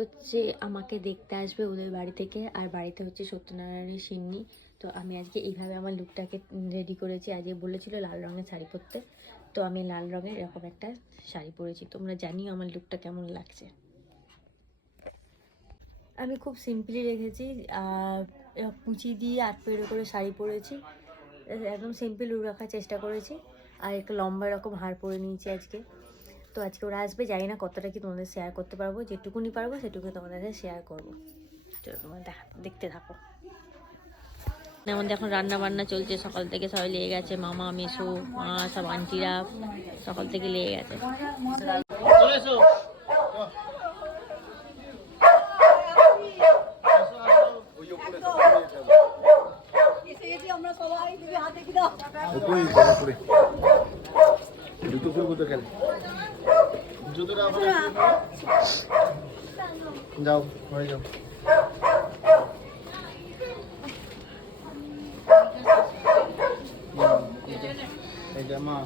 হচ্ছে আমাকে দেখতে আসবে ওদের বাড়ি থেকে, আর বাড়িতে হচ্ছে সত্যনারায়ণের সিন্নি। তো আমি আজকে এইভাবে আমার লুকটাকে রেডি করেছি। আজকে বলেছিল লাল রঙের শাড়ি পরতে। তো আমি লাল রঙের এরকম একটা শাড়ি পরেছি। তোমরা জানিও আমার লুকটা কেমন লাগছে। আমি খুব সিম্পলি রেখেছি। কুচি দিয়ে আট পেরো করে শাড়ি পরেছি। একদম সিম্পল রাখার চেষ্টা করেছি। আর একটা লম্বা এরকম হার পরে নিয়েছি আজকে। তো আজকে ওরা আসবে, জানি না কতটা কি তোমাদের শেয়ার করতে পারব, যেটুকুনি পারব সেটুকু তোমাদের শেয়ার করব। চলো তোমরা দেখা, দেখতে থাকো। আমাদের এখন রান্না বান্না চলছে, সকাল থেকে সবাই লেগে গেছে, মামা মেসো মা, সব আন্টিরা সকাল থেকে লেগে গেছে। কেন? যাও ঘরে যাও এই যে মা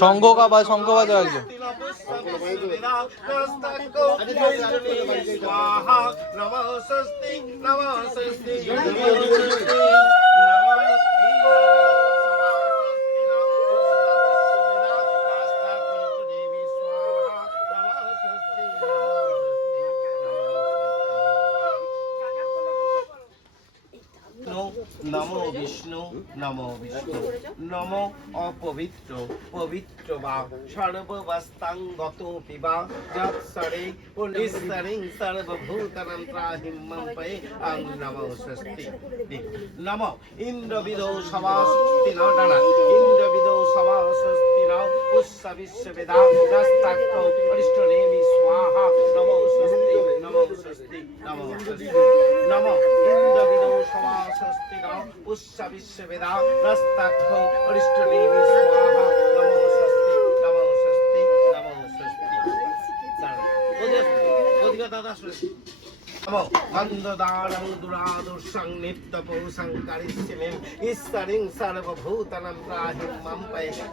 শঙ্খ কাবা শঙ্খ বাজাও একজন। নমো বিষ্ণু নমো বিষ্ণু। নমো অপবিত্র, পবিত্র বা। সর্ববস্তাঙ্গত পিবা যৎসরে পুলিস্তরিং সর্বভূতনম ত্রাহিম্মম পয়ে আং নমো স্বস্তি। নম। ইন্দ্রবিদো সমাস্তি ন ডানা ইন্দ্রবিদো সমাস্তি ন পুষ্য বিশ্ববেদা। রাস্তাক্ষ অরিষ্ট নেমি স্বাহা। নমো স্বস্তি নমো স্বস্তি নমো স্বস্তি। নম। সমাস্তি ন পুষ্য বিশ্ববেদা রাস্তাক্ষ অরিষ্ট নেমি স্বাহা নমো স্বস্তি নমো স্বস্তি নমো স্বস্তি ওদিকে দাদা স্বস্তি গন্ধদারং দুরাদুষং নিত্যপৌষং কারিষ্যমিম ঈশ্বরিং সর্বভূতনম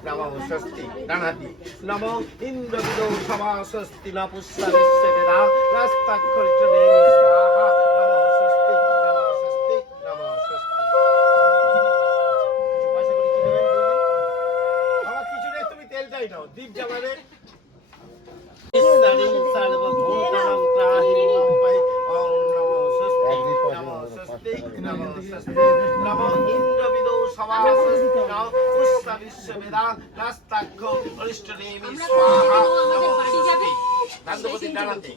নমো স্বস্তি নমো ইন্দ্রবিদো সভা স্বস্তি ন পুষ্য বিশ্ববেদা রাস্তাক্ষরিত নেমি স্বাহা তেলটাই নাও দীপ জ্বালাবে ঈশ্বরিং সর্বভূতনম ত্রাহিম মাম পয়ে ওম নমো স্বস্তি নমো স্বস্তি নমো স্বস্তি নমো ইন্দ্রবিদো সভা স্বস্তি ন পুষ্য বিশ্ববেদা রাস্তাক্ষ অরিষ্ট নেমি স্বাহা নমো স্বস্তি দান্তপতি ডানাতে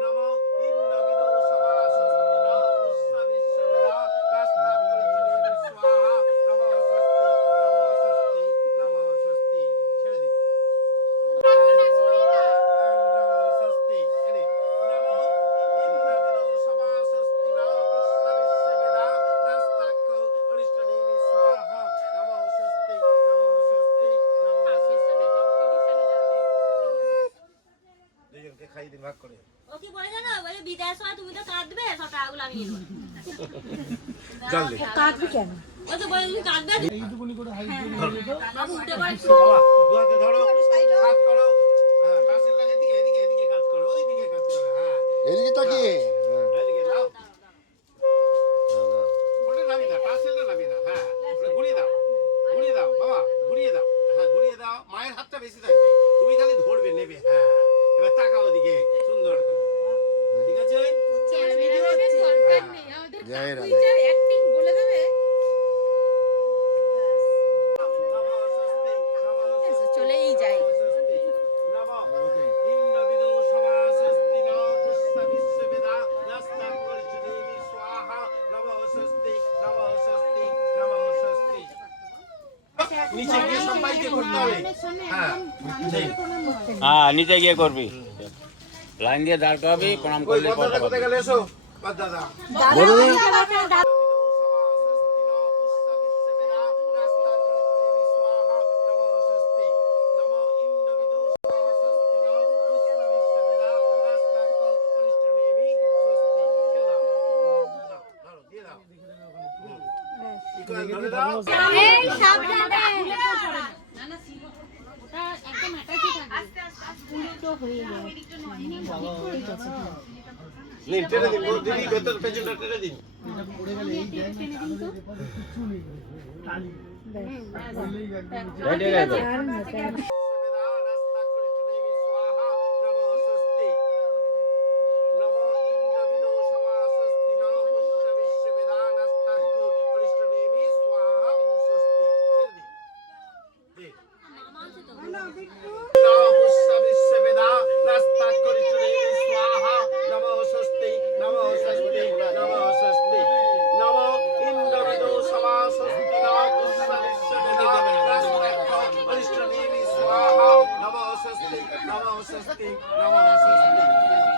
নমো ইন্দ্রবিদো সভা স্বস্তি ন পুষ্য বিশ্ববেদা রাস্তাক্ষ অরিষ্ট নেমি স্বাহা নমো স্বস্তি নমো স্বস্তি নমো স্বস্তি ছেড়ে দিন খাই দিন ভাগ করে। ও কি বলে জানো? বলে বিদায়ের সময় তুমি তো কাঁদবে সব টাকাগুলো আমি নিয়ে নেব। জল দে ও তো বলে তুমি কাঁদবে? আমি উঠে পড়ে। বাবা ধরো। কাজ করো। হ্যাঁ কাছের লাগে এদিকে এদিকে এদিকে কাজ করো ওইদিকে কাজ করো হ্যাঁ। এদিকে তাকিয়ে হ্যাঁ এদিকে যাও ওটা নাবি না টাসেলটা নাবি না হ্যাঁ। ঘুরিয়ে দাও ঘুরিয়ে দাও বাবা ঘুরিয়ে দাও। হ্যাঁ ঘুরিয়ে দাও। মায়ের হাতটা বেশি থাকবে। তুমি খালি ধরবে নেবে হ্যাঁ। এবার তাকাও ওদিকে সুন্দর করে। ঠিক আছে? জয় রাধা। চলেই যায় ইন্দ্রবিদো সমাসস্তি ন পুষ্য বিশ্ববেদা নাস্তাং পরিচুদেবি স্বাহা নমঃ স্বস্তি নমঃ স্বস্তি। নমঃ স্বস্তি নিচে গিয়ে সবাইকে করতে হবে। হ্যাঁ। হ্যাঁ নিচে গিয়ে করবি। লাইন দিয়ে দাঁড় করবি প্রণাম করলে এই সাবধানে। ধরে দাও নিন টেনে দিন দিদি ভেতর পেছনটা টেনে দিন। রেডি গেছে। स्वस्तिक नमः स्वस्तिक